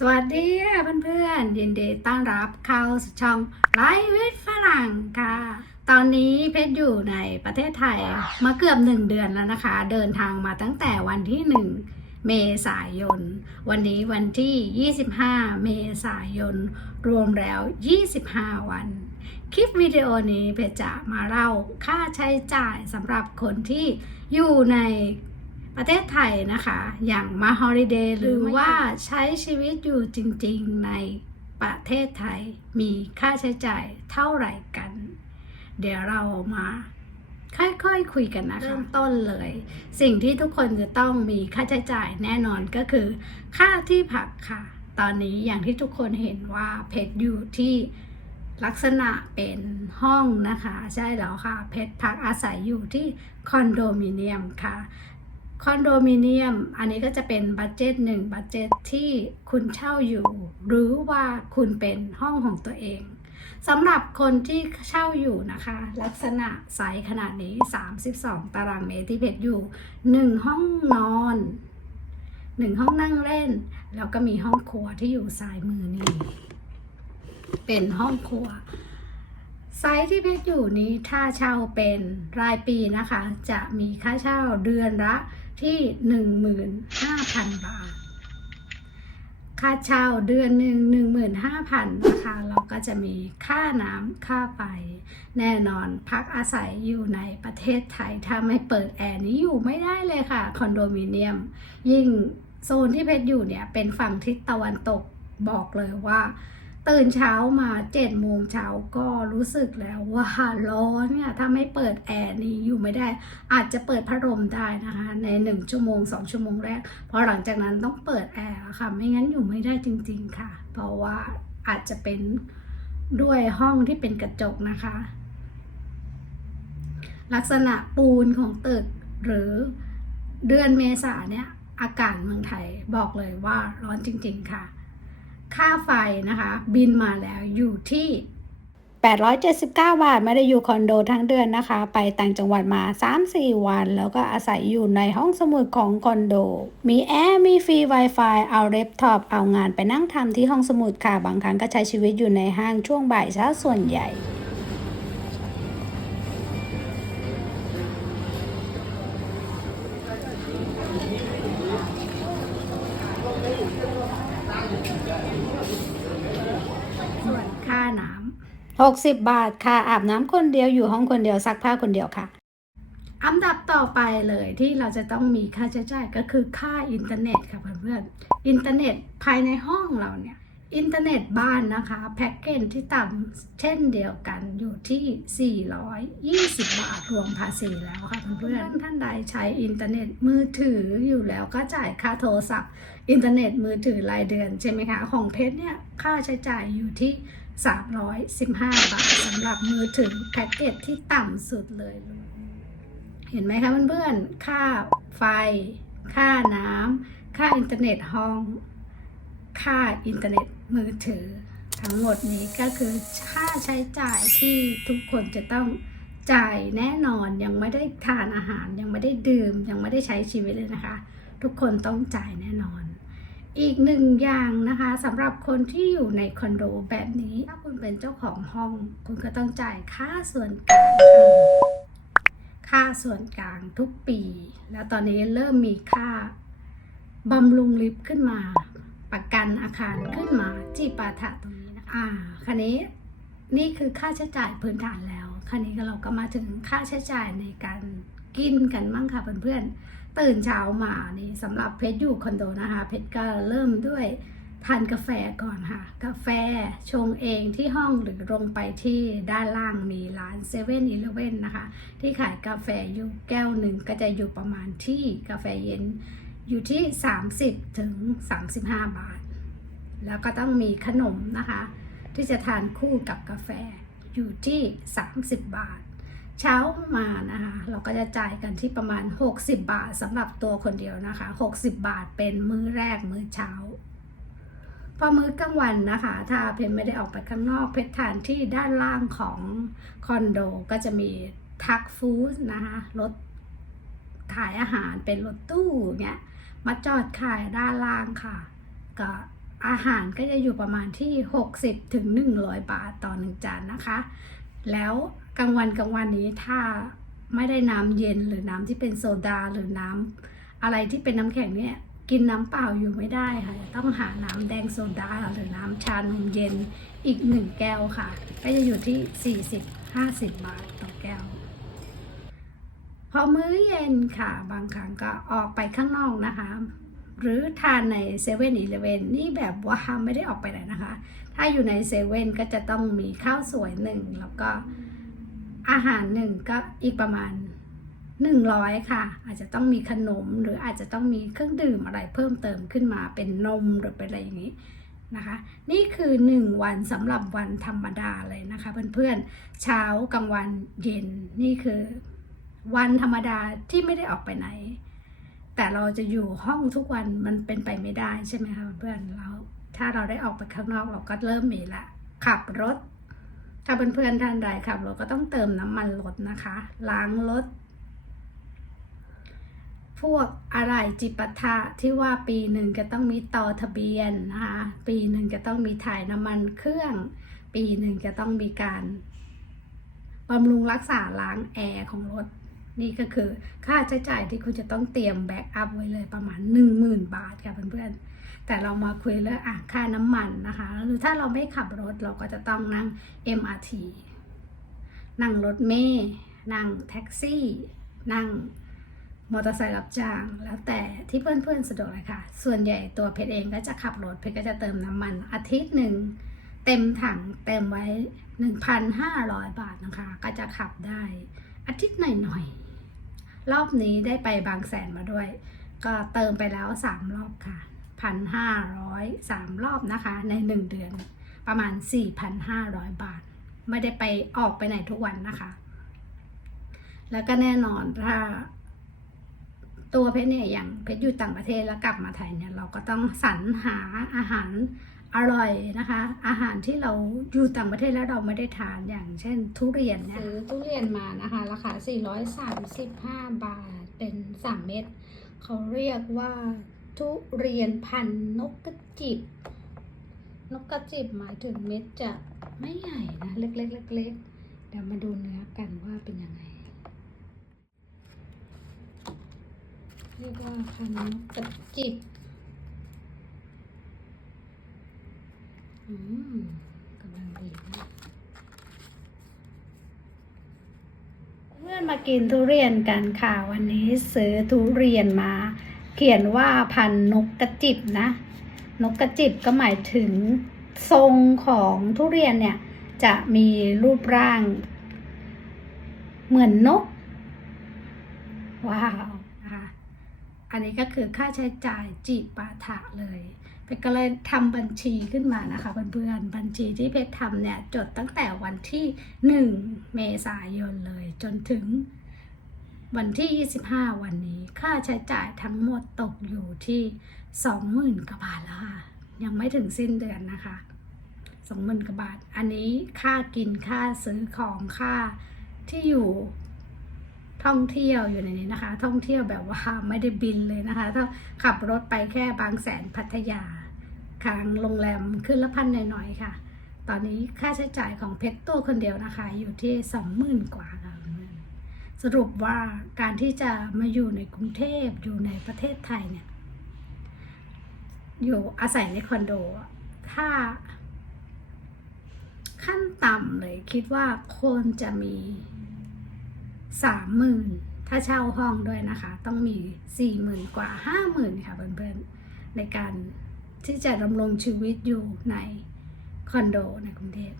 สวัสดีค่ะเพื่อนๆยินดีต้อนรับเข้าสู่ช่องไลฟ์วิทฝรั่งค่ะ ตอนนี้เพชรอยู่ในประเทศไทยมาเกือบหนึ่งเดือนแล้วนะคะ เดินทางมาตั้งแต่วันที่หนึ่งเมษายน วันนี้วันที่ 25 เมษายน รวมแล้ว 25 วัน คลิปวิดีโอนี้เพชรจะมาเล่าค่าใช้จ่ายสำหรับคนที่อยู่ใน ประเทศไทยนะคะ อย่างมาฮอลิเดย์หรือว่าใช้ชีวิตอยู่จริงๆในประเทศไทยมีค่าใช้จ่ายเท่าไหร่กัน เดี๋ยวเรามาค่อยๆคคุยกันนะคะเริ่มต้นเลย สิ่งที่ทุกคนจะต้องมีค่าใช้จ่ายแน่นอนก็คือ ค่าที่พักค่ะ ตอนนี้อย่างที่ทุกคนเห็นว่าเพชรอยู่ที่ลักษณะเป็นห้องนะคะ ใช่แล้วค่ะ เพชรพักอาศัยอยู่ที่คอนโดมิเนียมค่ะ คอนโดมิเนียม อันนี้ก็จะเป็นบัตเจตหนึ่งบัตเจตที่คุณเช่าอยู่ หรือว่าคุณเป็นห้องของตัวเองสำหรับคนที่เช่าอยู่นะคะ ลักษณะไซส์ขนาดนี้ 32 ตารางเมตรที่เพชรอยู่ 1 ห้องนอน 1 ห้องนั่งเล่น แล้วก็มีห้องครัวที่อยู่ซ้ายมือนี่เป็นห้องครัวไซส์ที่เพชรอยู่นี้ถ้าเช่าเป็นรายปีนะคะ จะมีค่าเช่าเดือนละ ที่ 15,000 บาท ค่าเช่าเดือนหนึ่ง15,000นะคะเราก็จะมีค่าน้ำค่าไฟแน่นอนพักอาศัยอยู่ในประเทศไทย ถ้าไม่เปิดแอร์นี้อยู่ไม่ได้เลยค่ะ คอนโดมิเนียม ยิ่งโซนที่เพชรอยู่เนี่ย เป็นฝั่งทิศตะวันตกบอกเลยว่า ตื่นเช้ามาเจ็ดโมงเช้าก็รู้สึกแล้วว่าร้อนเนี่ยถ้าไม่เปิดแอร์นี่อยู่ไม่ได้ อาจจะเปิดพัดลมได้นะคะ ในหนึ่งชั่วโมงสองชั่วโมงแรกพอหลังจากนั้นต้องเปิดแอร์ค่ะ ไม่งั้นอยู่ไม่ได้จริง ๆค่ะ เพราะว่าอาจจะเป็นด้วยห้องที่เป็นกระจกนะคะ ลักษณะปูนของตึกหรือเดือนเมษาเนี่ยอากาศเมืองไทยบอกเลยว่าร้อนจริง ๆ ค่ะ ค่าไฟนะคะ บินมาแล้วอยู่ที่ 879 บาท ไม่ได้อยู่คอนโดทั้งเดือนนะคะ ไปต่างจังหวัดมา 3-4 วัน แล้วก็อาศัยอยู่ในห้องสมุดของคอนโด มีแอร์มีฟรี Wi-Fi เอาเล็ปท็อปเอางานไปนั่งทำที่ห้องสมุดค่ะ บางครั้งก็ใช้ชีวิตอยู่ในห้างช่วงบ่ายเช้าส่วนใหญ่ 60 บาทค่ะ อาบน้ำคนเดียวอยู่ห้องคนเดียวซักผ้าคนเดียวค่ะ อันดับต่อไปเลยที่เราจะต้องมีค่าใช้จ่ายก็คือค่าอินเทอร์เน็ตค่ะเพื่อนๆอินเทอร์เน็ตภายในห้องเราเนี่ยอินเทอร์เน็ตบ้านนะคะแพ็กเกจที่ต่ำเช่นเดียวกันอยู่ที่ 420 บาทรวมภาษีแล้วค่ะเพื่อนๆท่านใดใช้อินเทอร์เน็ตมือถืออยู่แล้วก็จ่ายค่าโทรศัพท์ อินเทอร์เน็ตมือถือรายเดือนใช่ไหมคะ ของเพชรเนี่ยค่าใช้จ่ายอยู่ที่ 315 บาทสำหรับมือถือแพ็กเกจที่ต่ำสุดเลย เห็นไหมคะเพื่อนๆ ค่าไฟ ค่าน้ำ ค่าอินเทอร์เน็ตห้อง ค่าอินเทอร์เน็ตมือถือ ทั้งหมดนี้ก็คือค่าใช้จ่ายที่ทุกคนจะต้องจ่ายแน่นอนยังไม่ได้ทานอาหารยังไม่ได้ดื่มยังไม่ได้ใช้ชีวิตเลยนะคะ ทุกคนต้องจ่ายแน่นอน อีกหนึ่งอย่างนะคะสำหรับคนที่อยู่ในคอนโดแบบนี้ ถ้าคุณเป็นเจ้าของห้อง คุณก็ต้องจ่ายค่าส่วนกลางค่าส่วนกลางทุกปี แล้วตอนนี้เริ่มมีค่าบำรุงลิฟต์ขึ้นมา ประกันอาคารขึ้นมาจีปาถะตรงนี้นะคะอ่าคันนี้นี่คือค่าใช้จ่ายพื้นฐานแล้วคันนี้เราก็มาถึงค่าใช้จ่ายในการ กินกันบ้างค่ะเพื่อนๆ ตื่นเช้ามานี่สำหรับเพชรอยู่คอนโดนะคะ เพชรก็เริ่มด้วยทานกาแฟก่อนค่ะ กาแฟชงเองที่ห้องหรือลงไปที่ด้านล่างมีร้าน7 e เ e ่ e อนะคะ ที่ขายกาแฟอยู่แก้วหนึ่งก็จะอยู่ประมาณที่กาแฟเย็นอยู่ที่ 30 ถึง 35 บาท แล้วก็ต้องมีขนมนะคะ ที่จะทานคู่กับกาแฟอยู่ที่ 30 บาท เช้ามานะคะเราก็จะจ่ายกันที่ประมาณ 60 บาทสำหรับตัวคนเดียวนะคะ 60 บาทเป็นมื้อแรกมื้อเช้า พอมื้อกลางวันนะคะ ถ้าเพนไม่ได้ออกไปข้างนอกเพชรทานที่ด้านล่างของคอนโดก็จะมีทักฟู้ดนะคะรถขายอาหารเป็นรถตู้เนี้ยมาจอดขายด้านล่างค่ะก็อาหารก็จะอยู่ประมาณที่ 60ถึง100 บาทต่อหนึ่งจานนะคะ แล้ว กลางวันกลางวันนี้ถ้าไม่ได้น้ำเย็นหรือน้ำที่เป็นโซดาหรือน้ำอะไรที่เป็นน้ำแข็งเนี่ยกินน้ำเปล่าอยู่ไม่ได้ค่ะ ต้องหาน้ำแดงโซดาหรือน้ำชานมเย็นอีกหนึ่งแก้วค่ะ ก็จะอยู่ที่ 40-50 บาทต่อแก้ว พอมื้อเย็นค่ะ บางครั้งก็ออกไปข้างนอกนะคะ หรือทานในเซเว่นอีเลเวนนี่แบบว่าไม่ได้ออกไปไหนนะคะ ถ้าอยู่ในเซเว่นก็จะต้องมีข้าวสวยหนึ่งแล้วก็ อาหารหนึ่งก็อีกประมาณ 100 ค่ะ อาจจะต้องมีขนมหรืออาจจะต้องมีเครื่องดื่มอะไรเพิ่มเติมขึ้นมาเป็นนมหรือเป็นอะไรอย่างนี้นะคะ นี่คือ 1 วันสำหรับวันธรรมดาเลยนะคะเพื่อนๆเช้ากลางวันเย็นนี่คือวันธรรมดาที่ไม่ได้ออกไปไหน แต่เราจะอยู่ห้องทุกวันมันเป็นไปไม่ได้ใช่ไหมคะเพื่อนๆเราถ้าเราได้ออกไปข้างนอกเราก็เริ่มมีละขับรถ ถ้าเพื่อนๆท่านใดขับรถก็ต้องเติมน้ำมันรถนะคะ ล้างรถ พวกอะไรจิปาถะที่ว่าปีหนึ่งจะต้องมีต่อทะเบียนนะคะ ปีหนึ่งจะต้องมีถ่ายน้ำมันเครื่อง ปีหนึ่งจะต้องมีการบำรุงรักษาล้างแอร์ของรถ นี่ก็คือค่าใช้จ่ายที่คุณจะต้องเตรียมแบ็กอัพไว้เลยประมาณ 10,000 บาทค่ะเพื่อนๆ แต่เรามาคุยเรื่องอะค่าน้ำมันนะคะ หรือถ้าเราไม่ขับรถเราก็จะต้องนั่ง MRT นั่งรถเมล์นั่งแท็กซี่ นั่งมอเตอร์ไซค์รับจ้าง แล้วแต่ที่เพื่อนๆสะดวกเลยค่ะ ส่วนใหญ่ตัวเพชรเองก็จะขับรถเพชรก็จะเติมน้ำมันอาทิตย์หนึ่งเต็มถังเต็มไว้ 1,500 บาทนะคะ ก็จะขับได้อาทิตย์หน่อยๆรอบนี้ได้ไปบางแสนมาด้วย ก็เติมไปแล้ว 3 รอบค่ะ พันห้าร้อยสามรอบนะคะ ใน 1 เดือน ประมาณ 4,500 บาท ไม่ได้ไปออกไปไหนทุกวันนะคะ แล้วก็แน่นอนถ้าตัวเพชรเนี่ยอย่างเพชรอยู่ต่างประเทศแล้วกลับมาไทยเนี่ยเราก็ต้องสรรหาอาหารอร่อยนะคะ อาหารที่เราอยู่ต่างประเทศแล้วเราไม่ได้ทานอย่างเช่นทุเรียนเนี่ยซื้อทุเรียนมานะคะราคา 435 บาทเป็น 3 เม็ดเขาเรียกว่า ทุเรียนพันนกกระจิบ นกกระจิบหมายถึงเม็ดจะไม่ใหญ่นะ เล็กๆเล็กๆเดี๋ยวมาดูเนื้อกันว่าเป็นยังไง เรียกว่าพันนกกระจิบอืมกำลังดีนะเพื่อนมากินทุเรียนกันค่ะ วันนี้ซื้อทุเรียนมา เขียนว่าพันนกกระจิบนะ นกกระจิบก็หมายถึงทรงของทุเรียนเนี่ย จะมีรูปร่าง เหมือนนก ว้าวนะคะอันนี้ก็คือค่าใช้จ่ายจีบปาถะเลยเพชรก็เลยทำบัญชีขึ้นมานะคะเพื่อนๆบัญชีที่เพชรทำเนี่ยจดตั้งแต่วันที่ 1 เมษายนเลยจนถึง วันที่ 25 วันนี้ ค่าใช้จ่ายทั้งหมดตกอยู่ที่ 20,000กว่าบาทแล้วค่ะยังไม่ถึงสิ้นเดือนนะคะ 20,000กว่าบาท อันนี้ค่ากินค่าซื้อของค่าที่อยู่ท่องเที่ยวอยู่ในนี้นะคะ ท่องเที่ยวแบบว่าไม่ได้บินเลยนะคะ ถ้าขับรถไปแค่บางแสนพัทยาค้างโรงแรมขึ้นละพันหน่อยๆค่ะ ตอนนี้ค่าใช้จ่ายของเพชรตัวคนเดียวนะคะ อยู่ที่สองหมื่นกว่าค่ะ สรุปว่าการที่จะมาอยู่ในกรุงเทพอยู่ในประเทศไทยเนี่ย อยู่อาศัยในคอนโด ถ้า ขั้นต่ำเลยคิดว่าคนจะมีสามหมื่นถ้าเช่าห้องด้วยนะคะ ต้องมีสี่หมื่นกว่าห้าหมื่นค่ะเพื่อนๆ ในการที่จะดำรงชีวิตอยู่ในคอนโดในกรุงเทพ